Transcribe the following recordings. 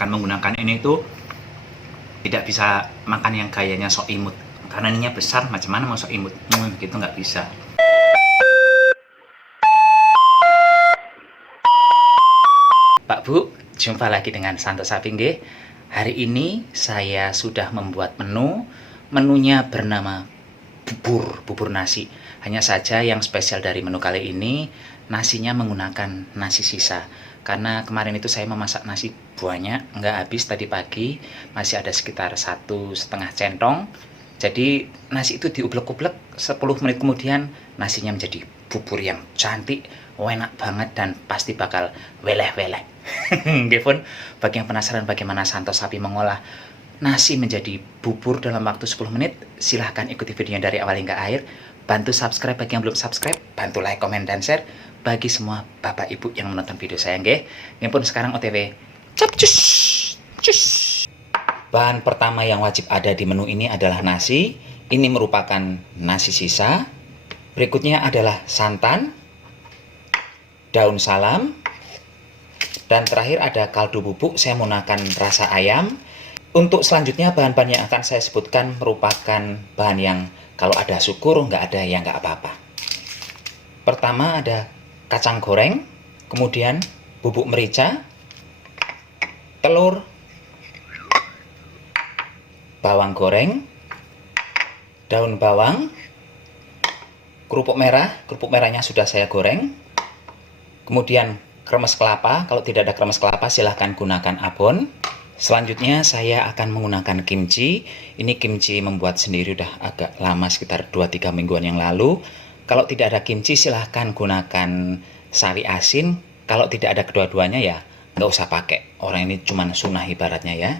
makan menggunakan ini tuh tidak bisa makan yang gayanya sok imut, karena ininya besar, macam mana mau sok imut, gitu nggak bisa. Pak Bu, jumpa lagi dengan Santo Sapi nggih. Hari ini saya sudah membuat menunya bernama bubur nasi. Hanya saja yang spesial dari menu kali ini, nasinya menggunakan nasi sisa. Karena kemarin itu saya memasak nasi banyak, nggak habis tadi pagi, masih ada sekitar 1,5 centong. Jadi nasi itu diublek-ublek, 10 menit kemudian nasinya menjadi bubur yang cantik, enak banget, dan pasti bakal weleh-weleh. Nggih pun, bagi yang penasaran bagaimana Santo Sapi mengolah nasi menjadi bubur dalam waktu 10 menit, silahkan ikuti videonya dari awal hingga akhir. Bantu subscribe bagi yang belum subscribe, bantu like, komen, dan share bagi semua bapak ibu yang menonton video saya nggih. Nggih pun sekarang OTW capcus. Cus. Bahan pertama yang wajib ada di menu ini adalah nasi. Ini merupakan nasi sisa. Berikutnya adalah santan, daun salam, dan terakhir ada kaldu bubuk. Saya menggunakan rasa ayam. Untuk selanjutnya bahan-bahan yang akan saya sebutkan merupakan bahan yang kalau ada syukur, nggak ada ya nggak apa-apa. Pertama ada kacang goreng, kemudian bubuk merica, telur, bawang goreng, daun bawang, kerupuk merah. Kerupuk merahnya sudah saya goreng. Kemudian kremes kelapa. Kalau tidak ada kremes kelapa silahkan gunakan abon. Selanjutnya saya akan menggunakan kimchi. Ini kimchi membuat sendiri udah agak lama, sekitar 2-3 mingguan yang lalu. Kalau tidak ada kimchi silahkan gunakan sari asin. Kalau tidak ada kedua-duanya ya nggak usah pakai. Orang ini cuma sunnah ibaratnya ya.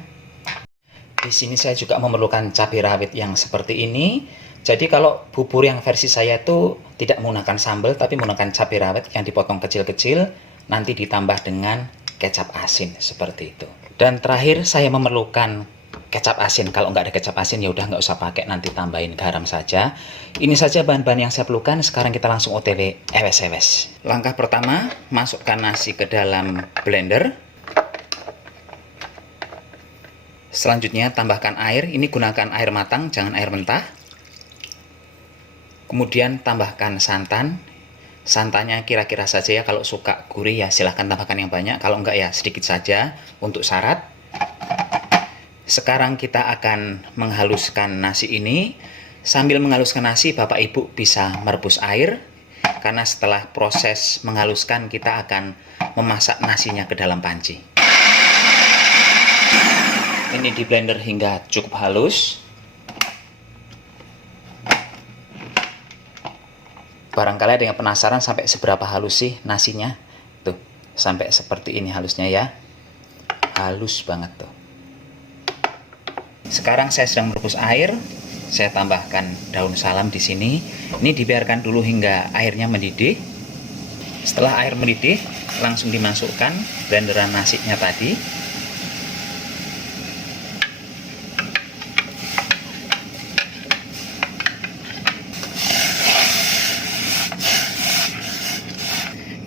Di sini saya juga memerlukan cabai rawit yang seperti ini. Jadi kalau bubur yang versi saya tuh tidak menggunakan sambal tapi menggunakan cabai rawit yang dipotong kecil-kecil, nanti ditambah dengan kecap asin seperti itu. Dan terakhir saya memerlukan kecap asin. Kalau nggak ada kecap asin ya udah nggak usah pakai, nanti tambahin garam saja. Ini saja bahan-bahan yang saya perlukan. Sekarang kita langsung OTW ewes-ewes. Langkah pertama, masukkan nasi ke dalam blender. Selanjutnya tambahkan air. Ini gunakan air matang, jangan air mentah. Kemudian tambahkan santan. Santannya kira-kira saja ya, kalau suka gurih ya silahkan tambahkan yang banyak, kalau enggak ya sedikit saja untuk syarat. Sekarang kita akan menghaluskan nasi ini. Sambil menghaluskan nasi, Bapak Ibu bisa merebus air, karena setelah proses menghaluskan kita akan memasak nasinya ke dalam panci. Ini di blender hingga cukup halus. Barangkali ada yang penasaran sampai seberapa halus sih nasinya. Tuh, sampai seperti ini halusnya ya. Halus banget tuh. Sekarang saya sedang merebus air. Saya tambahkan daun salam di sini. Ini dibiarkan dulu hingga airnya mendidih. Setelah air mendidih, langsung dimasukkan blenderan nasinya tadi.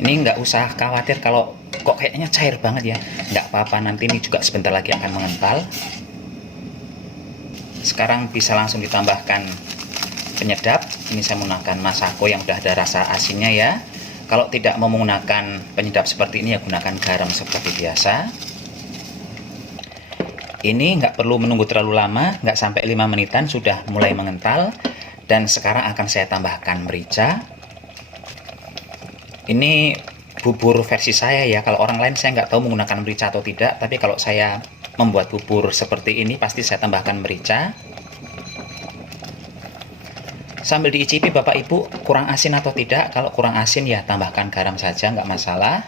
Ini nggak usah khawatir kalau kok kayaknya cair banget ya, nggak apa-apa, nanti ini juga sebentar lagi akan mengental. Sekarang bisa langsung ditambahkan penyedap. Ini saya menggunakan Masako yang udah ada rasa asinnya ya. Kalau tidak mau menggunakan penyedap seperti ini ya gunakan garam seperti biasa. Ini nggak perlu menunggu terlalu lama, nggak sampai 5 menitan sudah mulai mengental. Dan sekarang akan saya tambahkan merica. Ini bubur versi saya ya, kalau orang lain saya nggak tahu menggunakan merica atau tidak, tapi kalau saya membuat bubur seperti ini pasti saya tambahkan merica. Sambil diicipi Bapak Ibu kurang asin atau tidak. Kalau kurang asin ya tambahkan garam saja, nggak masalah.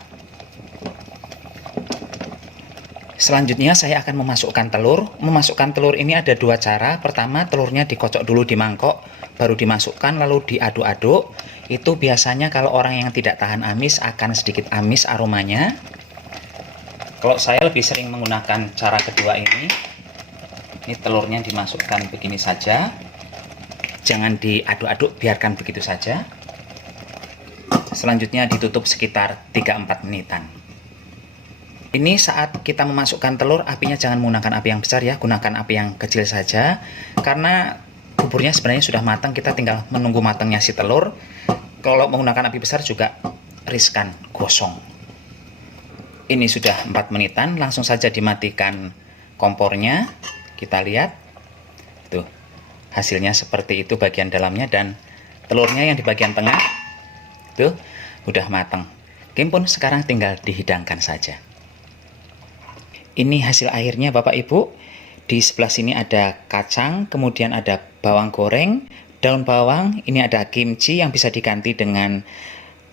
Selanjutnya saya akan memasukkan telur. Memasukkan telur ini ada 2 cara. Pertama, telurnya dikocok dulu di mangkok, baru dimasukkan lalu diaduk-aduk. Itu biasanya kalau orang yang tidak tahan amis akan sedikit amis aromanya. Kalau saya lebih sering menggunakan cara kedua ini. Ini telurnya dimasukkan begini saja. Jangan diaduk-aduk, biarkan begitu saja. Selanjutnya ditutup sekitar 3-4 menitan. Ini saat kita memasukkan telur, apinya jangan menggunakan api yang besar ya, gunakan api yang kecil saja. Karena buburnya sebenarnya sudah matang, kita tinggal menunggu matangnya si telur. Kalau menggunakan api besar juga riskan, gosong. Ini sudah 4 menitan, langsung saja dimatikan kompornya. Kita lihat, tuh hasilnya seperti itu bagian dalamnya, dan telurnya yang di bagian tengah, tuh udah matang. Kim pun sekarang tinggal dihidangkan saja. Ini hasil akhirnya Bapak Ibu. Di sebelah sini ada kacang, kemudian ada bawang goreng, daun bawang, ini ada kimchi yang bisa diganti dengan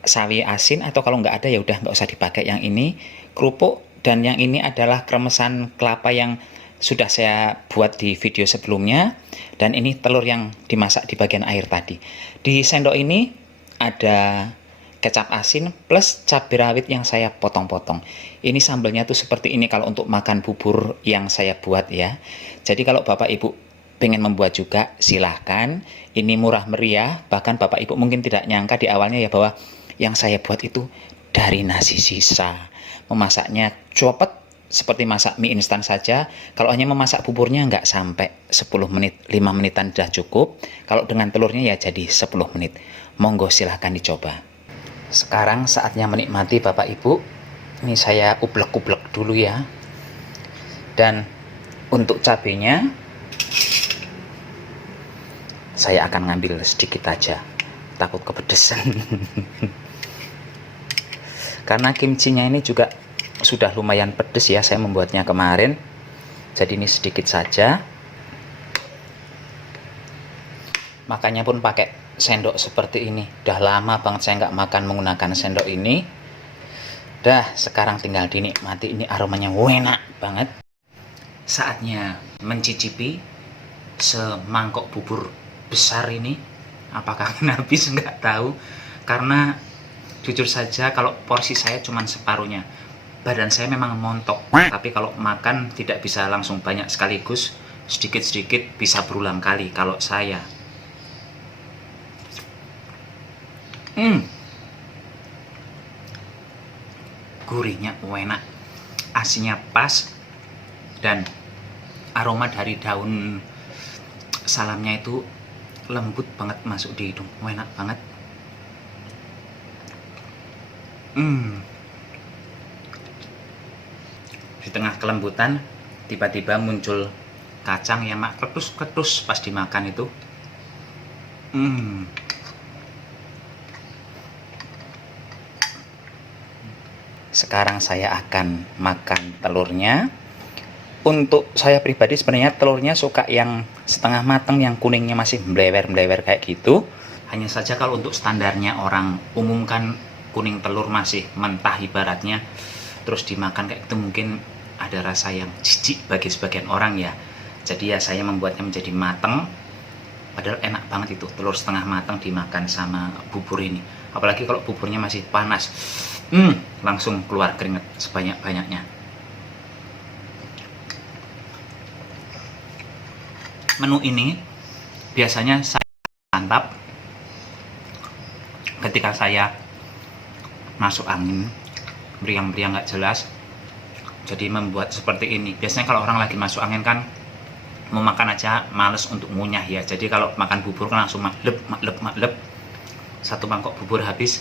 sawi asin, atau kalau nggak ada ya udah nggak usah dipakai yang ini, kerupuk, dan yang ini adalah kremesan kelapa yang sudah saya buat di video sebelumnya, dan ini telur yang dimasak di bagian air tadi. Di sendok ini ada kecap asin plus cabai rawit yang saya potong-potong. Ini sambelnya tuh seperti ini kalau untuk makan bubur yang saya buat ya. Jadi kalau Bapak Ibu pengen membuat juga silahkan. Ini murah meriah, bahkan Bapak Ibu mungkin tidak nyangka di awalnya ya bahwa yang saya buat itu dari nasi sisa. Memasaknya cepet seperti masak mie instan saja. Kalau hanya memasak buburnya nggak sampai 10 menit, 5 menitan sudah cukup. Kalau dengan telurnya ya jadi 10 menit. Monggo silahkan dicoba. Sekarang saatnya menikmati Bapak Ibu. Ini saya ublek-ublek dulu ya. Dan untuk cabenya saya akan ngambil sedikit aja, takut kepedesan. Karena kimchinya ini juga sudah lumayan pedes ya, saya membuatnya kemarin. Jadi ini sedikit saja. Makanya pun pakai sendok seperti ini. Udah lama banget saya nggak makan menggunakan sendok ini. Dah, sekarang tinggal dinikmati. Ini aromanya enak banget. Saatnya mencicipi semangkok bubur besar ini. Apakah akan habis nggak tahu. Karena jujur saja kalau porsi saya cuma separuhnya. Badan saya memang montok. Tapi kalau makan tidak bisa langsung banyak sekaligus. Sedikit-sedikit bisa berulang kali kalau saya. Gurihnya enak, asinnya pas, dan aroma dari daun salamnya itu lembut banget masuk di hidung, enak banget. Di tengah kelembutan tiba-tiba muncul kacang yang mak ketus-ketus pas dimakan itu. Sekarang saya akan makan telurnya. Untuk saya pribadi sebenarnya telurnya suka yang setengah matang, yang kuningnya masih mblewer-mblewer kayak gitu. Hanya saja kalau untuk standarnya orang umum kan kuning telur masih mentah ibaratnya, terus dimakan kayak gitu mungkin ada rasa yang jijik bagi sebagian orang ya. Jadi ya saya membuatnya menjadi matang. Padahal enak banget itu telur setengah matang dimakan sama bubur ini. Apalagi kalau buburnya masih panas. Langsung keluar keringat sebanyak-banyaknya. Menu ini biasanya saya santap ketika saya masuk angin, meriang-meriang nggak jelas. Jadi membuat seperti ini. Biasanya kalau orang lagi masuk angin kan mau makan aja males untuk ngunyah ya. Jadi kalau makan bubur kan langsung maklep. Satu mangkok bubur habis,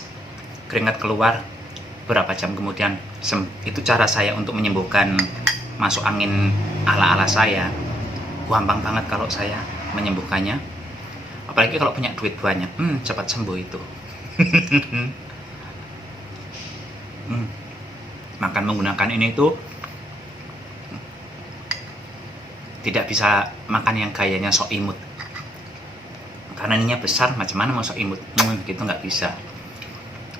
keringat keluar. Berapa jam kemudian itu cara saya untuk menyembuhkan masuk angin ala-ala saya. Gampang banget kalau saya menyembuhkannya, apalagi kalau punya duit banyak, cepat sembuh itu. Makan menggunakan ini tuh tidak bisa makan yang gayanya sok imut, karena ininya besar, macam mana mau sok imut, gitu nggak bisa.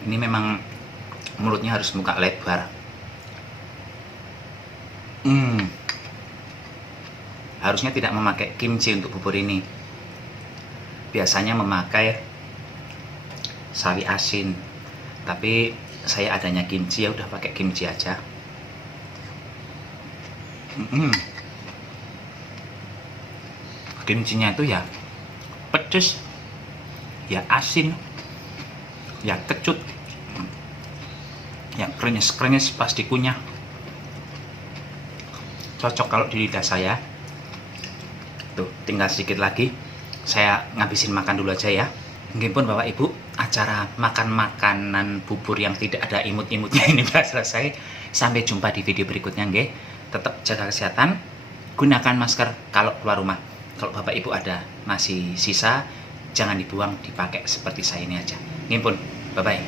Ini memang mulutnya harus buka lebar. Harusnya tidak memakai kimchi untuk bubur ini. Biasanya memakai sawi asin. Tapi saya adanya kimchi ya udah pakai kimchi aja. Kimchinya itu ya pedes, ya asin, ya kecut, ya krenyes-krenyes pas dikunyah. cocok kalau di lidah saya. Tuh, tinggal sedikit lagi. Saya ngabisin makan dulu aja ya. Mungkin pun Bapak Ibu, acara makan makanan bubur yang tidak ada imut-imutnya ini sudah selesai. Sampai jumpa di video berikutnya, nggih. Tetap jaga kesehatan, gunakan masker kalau keluar rumah. Kalau Bapak Ibu ada masih sisa, jangan dibuang, dipakai seperti saya ini aja. Mungkin pun, bye-bye.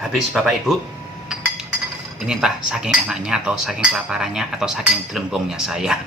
Habis Bapak Ibu, ini entah saking enaknya atau saking kelaparannya atau saking gelembungnya saya.